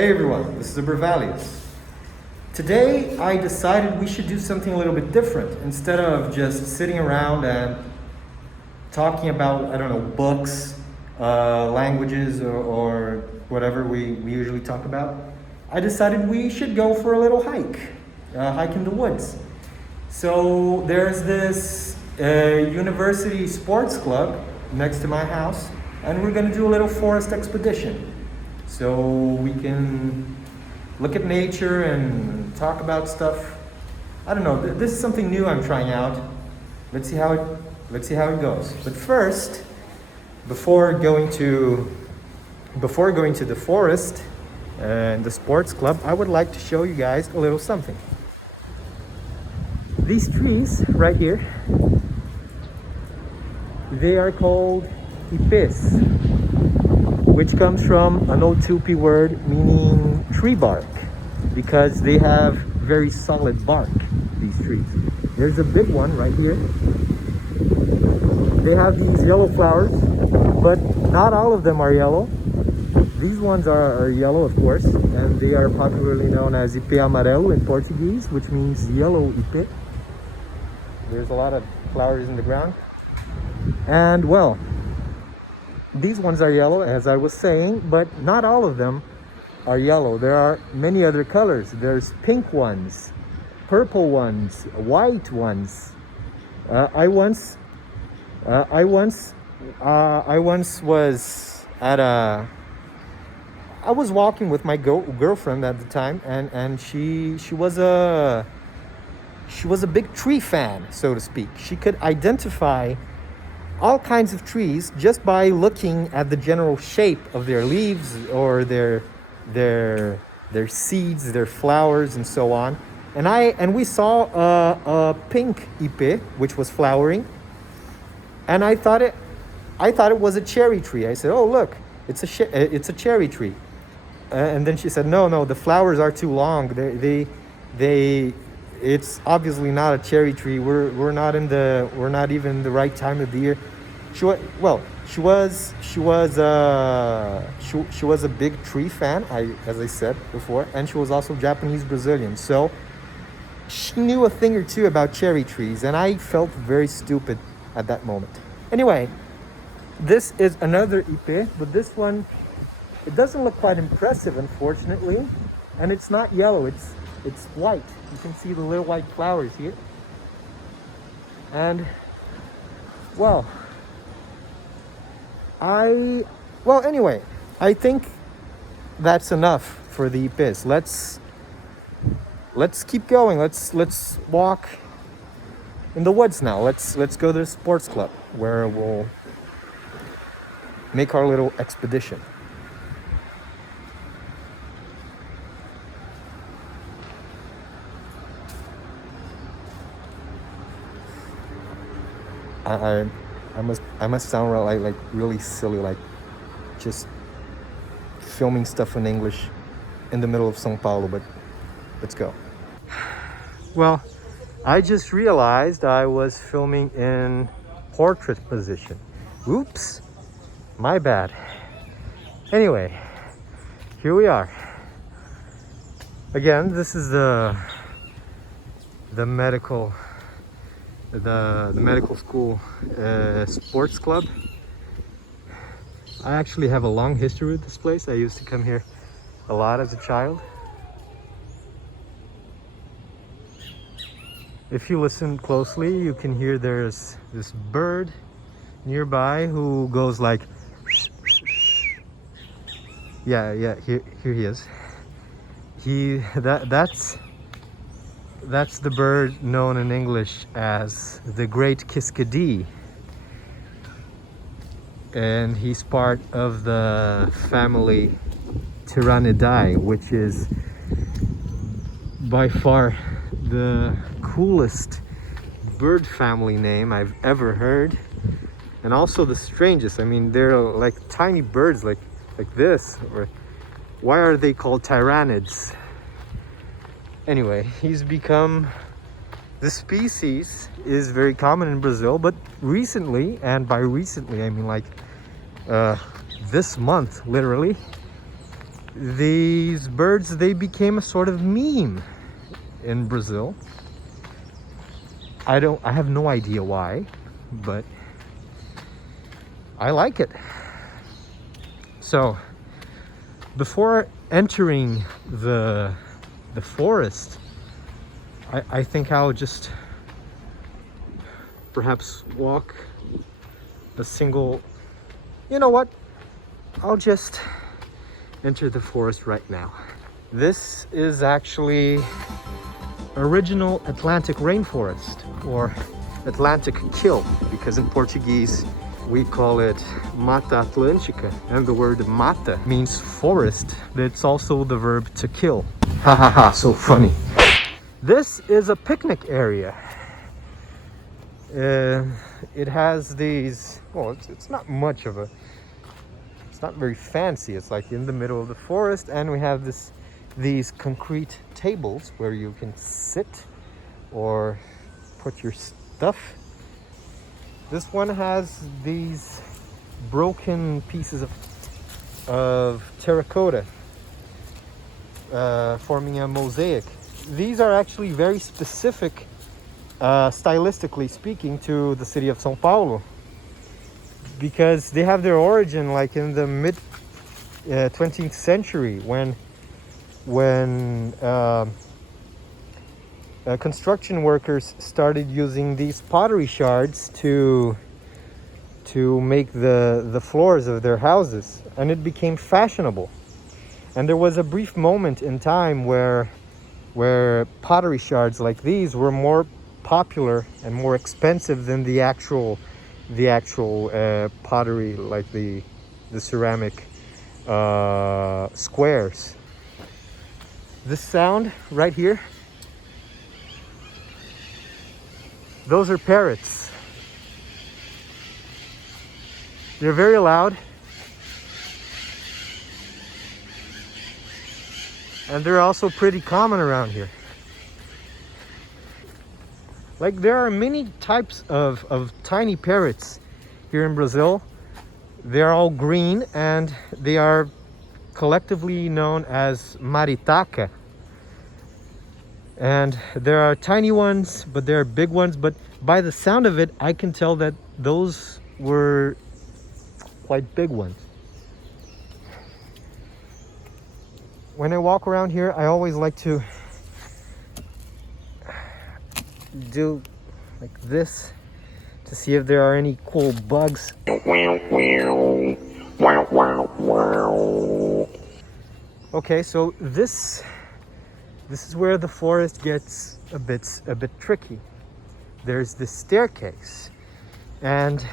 Hey everyone, this is Ebervalius. Today I decided we should do something a little bit different. Instead of just sitting around and talking about, I don't know, books, languages, or whatever we usually talk about, I decided we should go for a little hike, hike in the woods. So there's this university sports club next to my house, and we're going to do a little forest expedition. So we can look at nature and talk about stuff. I don't know. This is something new I'm trying out. Let's see how it goes. But first, before going to the forest and the sports club, I would like to show you guys a little something. These trees right here, they are called ipis, which comes from an old Tupi word meaning tree bark, because they have very solid bark, these trees. There's a big one right here. They have these yellow flowers, but not all of them are yellow. These ones are yellow, of course, and they are popularly known as ipê amarelo in Portuguese, which means yellow ipê. There's a lot of flowers in the ground. And well, these ones are yellow, as I was saying, but not all of them are yellow. There are many other colors. There's pink ones, purple ones, white ones. I once was at a. I was walking with my girlfriend at the time, and she was a big tree fan, so to speak. She could identify all kinds of trees just by looking at the general shape of their leaves or their seeds, their flowers, and so on. And we saw a pink ipê which was flowering, and I thought it was a cherry tree. I said, "Oh, look, it's a cherry tree." And then she said, "No, the flowers are too long. It's obviously not a cherry tree. We're not even in the right time of the year." She was a big tree fan, as I said before, and she was also Japanese Brazilian. So she knew a thing or two about cherry trees, and I felt very stupid at that moment. Anyway, this is another ipê, but this one, it doesn't look quite impressive, unfortunately, and it's not yellow. It's white. You can see the little white flowers here. And well, anyway, I think that's enough for the ipis. Let's keep going. Let's walk in the woods now. Let's go to the sports club where we'll make our little expedition. I must sound like really silly, like just filming stuff in English in the middle of São Paulo, but let's go. Well, I just realized I was filming in portrait position. Oops, my bad. Anyway, here we are. Again, this is the medical school sports club. I actually have a long history with this place. I used to come here a lot as a child. If you listen closely, you can hear there's this bird nearby who goes like, yeah, here he is. That's the bird known in English as the Great Kiskadee, and he's part of the family Tyrannidae, which is by far the coolest bird family name I've ever heard, and also the strangest. I mean, they're like tiny birds like this. Or why are they called tyrannids? Anyway, he's become, the species is very common in Brazil, but recently, and by recently I mean like this month literally, these birds, they became a sort of meme in Brazil. I have no idea why, but I like it. So before entering the forest, I think I'll just perhaps walk a single, you know what, I'll just enter the forest right now. This is actually original Atlantic rainforest, or Atlantic kill, because in Portuguese we call it Mata Atlântica, and the word mata means forest. It's also the verb to kill. Ha ha ha, so funny. This is a picnic area. It has these, well, it's not much of a, it's not very fancy. It's like in the middle of the forest, and we have these concrete tables where you can sit or put your stuff. This one has these broken pieces of terracotta forming a mosaic. These are actually very specific, stylistically speaking, to the city of São Paulo, because they have their origin like in the mid 20th century when construction workers started using these pottery shards to make the floors of their houses, and it became fashionable. And there was a brief moment in time where pottery shards like these were more popular and more expensive than the actual pottery, like the ceramic squares. This sound right here, those are parrots. They're very loud, and they're also pretty common around here. Like, there are many types of tiny parrots here in Brazil. They're all green, and they are collectively known as maritaca. And there are tiny ones, but there are big ones. But by the sound of it, I can tell that those were quite big ones. When I walk around here, I always like to do like this to see if there are any cool bugs. Okay, so this is where the forest gets a bit tricky. There's this staircase, and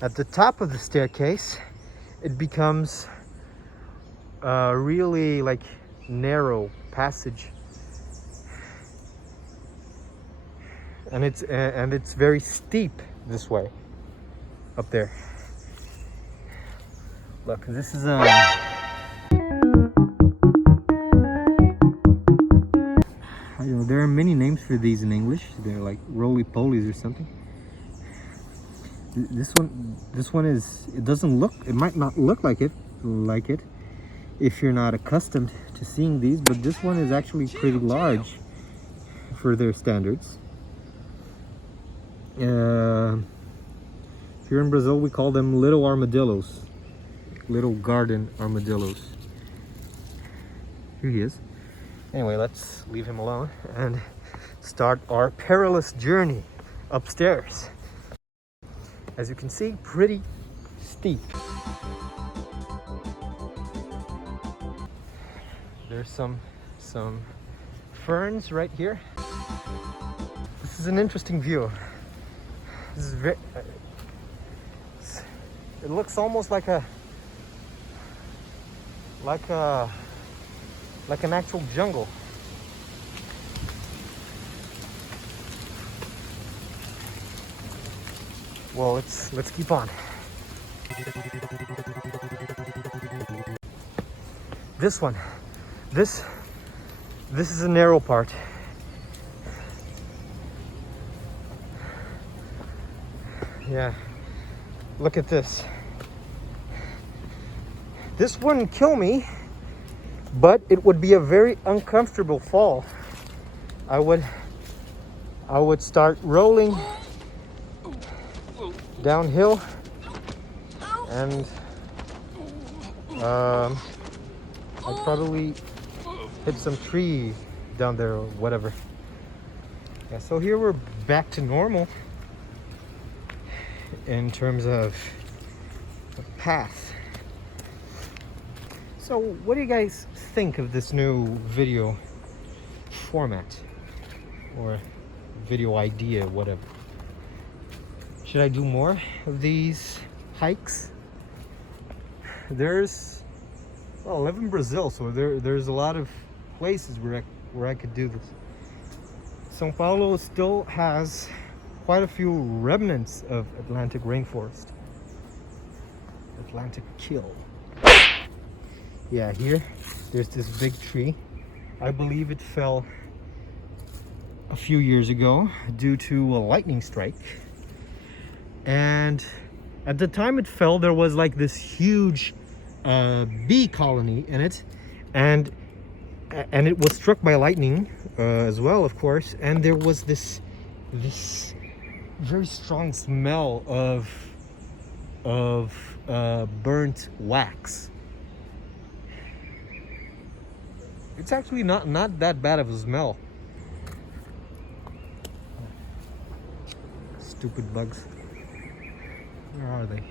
at the top of the staircase it becomes a really like narrow passage, and it's very steep this way up there. Look, this is there are many names for these in English. They're like roly-polies or something. This one is, it might not look like it if you're not accustomed to seeing these, but this one is actually pretty large for their standards. Here in Brazil we call them little armadillos, little garden armadillos. Here he is. Anyway, let's leave him alone and start our perilous journey upstairs. As you can see, pretty steep. There's some ferns right here. This is an interesting view. This is very, it looks almost like an actual jungle. Well, let's keep on. This one, this is a narrow part. Yeah, look at this. This wouldn't kill me but it would be a very uncomfortable fall. I would start rolling downhill, and I'd probably hit some tree down there or whatever. Yeah, so here we're back to normal in terms of the path. So what do you guys think of this new video format or video idea, whatever? Should I do more of these hikes? Well, I live in Brazil, so there's a lot of places where I could do this. São Paulo still has quite a few remnants of Atlantic rainforest. Atlantic kill. Yeah, here there's this big tree. I believe it fell a few years ago due to a lightning strike. And at the time it fell, there was like this huge bee colony in it, and it was struck by lightning as well, of course. And there was this very strong smell of burnt wax. It's actually not that bad of a smell. Stupid bugs. Where are they?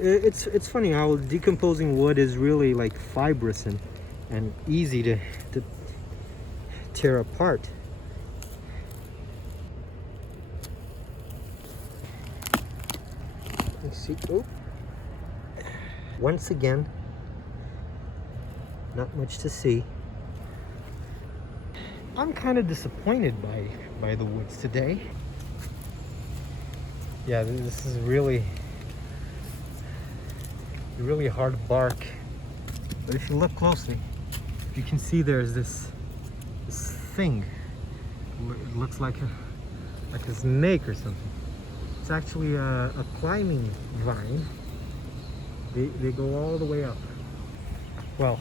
It's funny how decomposing wood is really like fibrous and easy to tear apart. Let's see. Oh, once again, not much to see. I'm kind of disappointed by the woods today. Yeah, this is really hard bark. But if you look closely, you can see there's this thing. It looks like a snake or something. It's actually a climbing vine. They go all the way up. Well,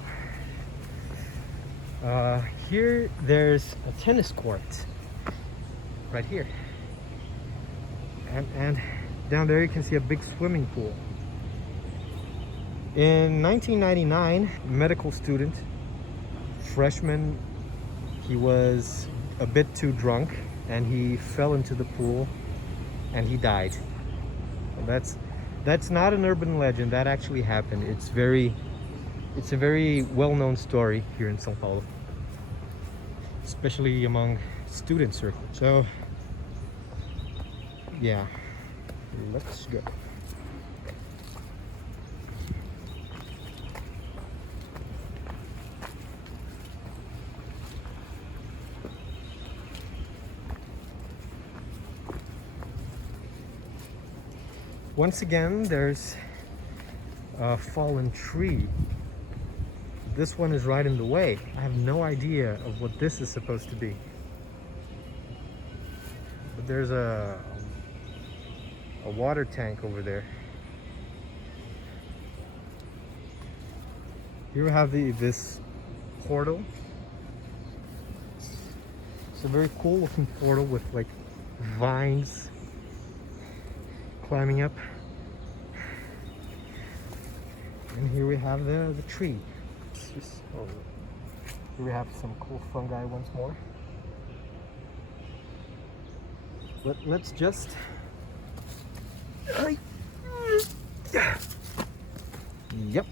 here there's a tennis court right here, and down there you can see a big swimming pool. In 1999, medical student, freshman, he was a bit too drunk and he fell into the pool and he died. That's not an urban legend. That actually happened. It's a very well-known story here in São Paulo, especially among student circles. So yeah, let's go. Once again, there's a fallen tree. This one is right in the way. I have no idea of what this is supposed to be. But there's a water tank over there. Here we have this portal. It's a very cool looking portal with like vines climbing up. And here we have the tree. Here we have some cool fungi once more. Let's just yep.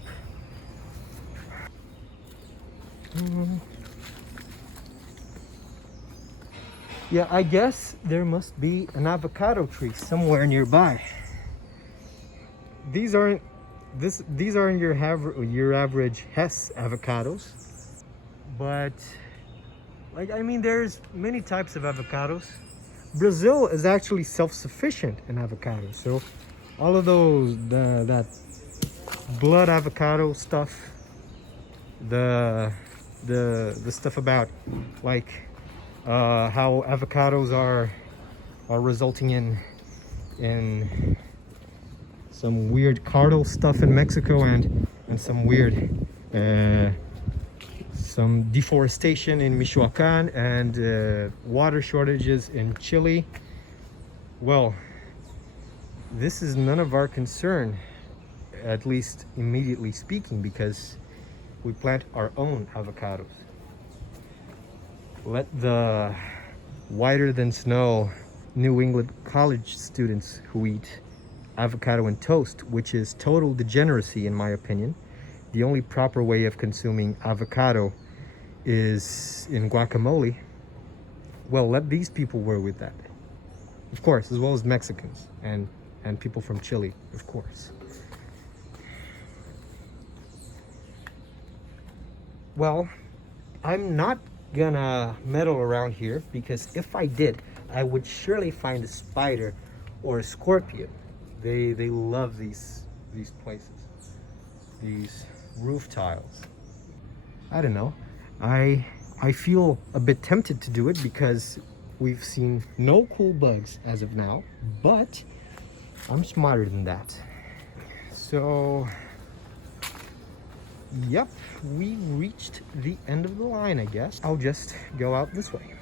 Yeah, I guess there must be an avocado tree somewhere nearby. These aren't your average Hess avocados, but like, I mean, there's many types of avocados. Brazil is actually self-sufficient in avocados, so all of those that blood avocado stuff, the the stuff about like how avocados are resulting in some weird cartel stuff in Mexico and some weird some deforestation in Michoacan and water shortages in Chile. Well, this is none of our concern, at least immediately speaking, because we plant our own avocados. Let the whiter than snow New England college students who eat avocado and toast, which is total degeneracy in my opinion. The only proper way of consuming avocado is in guacamole. Well, let these people work with that. Of course, as well as Mexicans and people from Chile, of course. Well, I'm not gonna meddle around here, because if I did, I would surely find a spider or a scorpion. They love these places, these roof tiles. I don't know. I feel a bit tempted to do it because we've seen no cool bugs as of now, but I'm smarter than that. So, yep, we reached the end of the line, I guess. I'll just go out this way.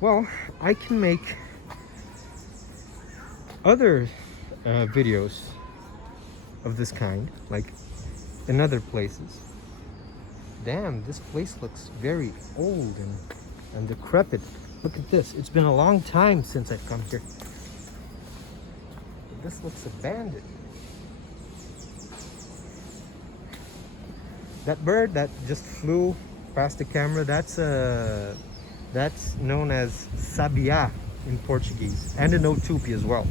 Well, I can make other videos of this kind, like in other places. Damn, this place looks very old and decrepit. Look at this. It's been a long time since I've come here. This looks abandoned. That bird that just flew past the camera, that's known as sabiá in Portuguese, and an otupi as well.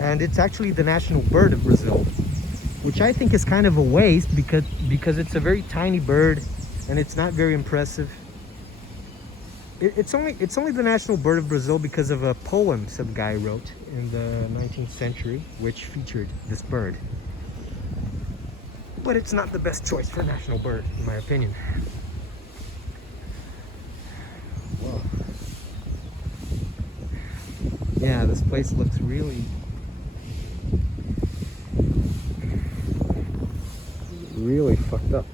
And it's actually the national bird of Brazil, which I think is kind of a waste because it's a very tiny bird and it's not very impressive. It's only the national bird of Brazil because of a poem some guy wrote in the 19th century which featured this bird. But it's not the best choice for national bird, in my opinion. Whoa. Yeah, this place looks really fucked up.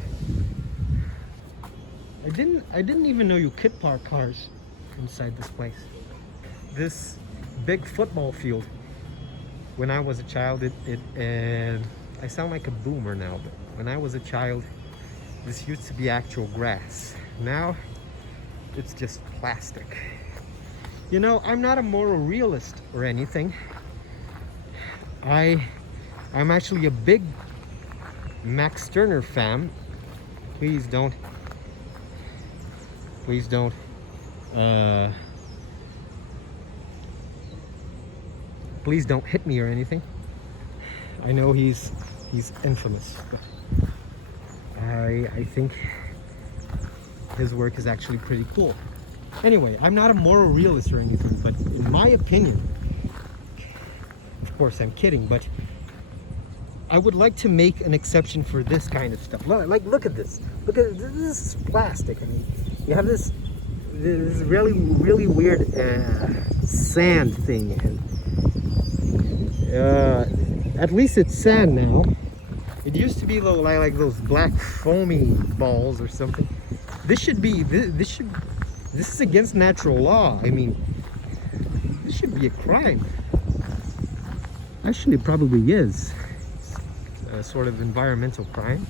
I didn't even know you could park cars inside this place. This big football field, when I was a child, and I sound like a boomer now, but when I was a child, this used to be actual grass. Now it's just plastic. You know, I'm not a moral realist or anything. I'm actually a big Max Stirner fan. Please don't hit me or anything. I know he's infamous, but I think his work is actually pretty cool. Anyway, I'm not a moral realist or anything, but in my opinion, of course I'm kidding, but I would like to make an exception for this kind of stuff. Like, look at this. Look at this. This is plastic. I mean, you have this really weird sand thing, and at least it's sand now. It used to be like those black foamy balls or something. This is against natural law. I mean, this should be a crime. Actually, it probably is a sort of environmental crime,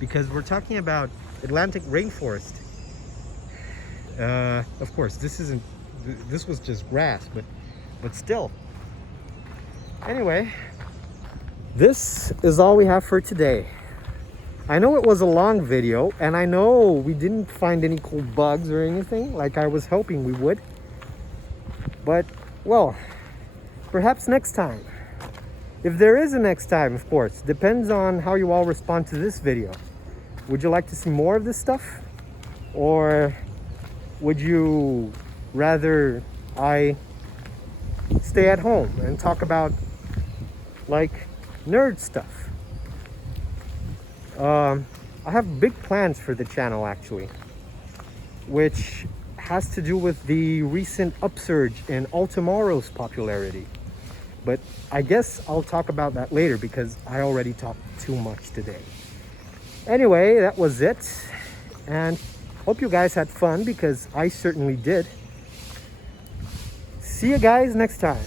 because we're talking about Atlantic rainforest. Of course, this was just grass, but still. Anyway, this is all we have for today. I know it was a long video, and I know we didn't find any cool bugs or anything like I was hoping we would, but well, perhaps next time. If there is a next time, of course, depends on how you all respond to this video. Would you like to see more of this stuff? Or would you rather I stay at home and talk about like nerd stuff. I have big plans for the channel actually, which has to do with the recent upsurge in Altomaro's popularity. But I guess I'll talk about that later because I already talked too much today. Anyway, that was it. And hope you guys had fun because I certainly did. See you guys next time.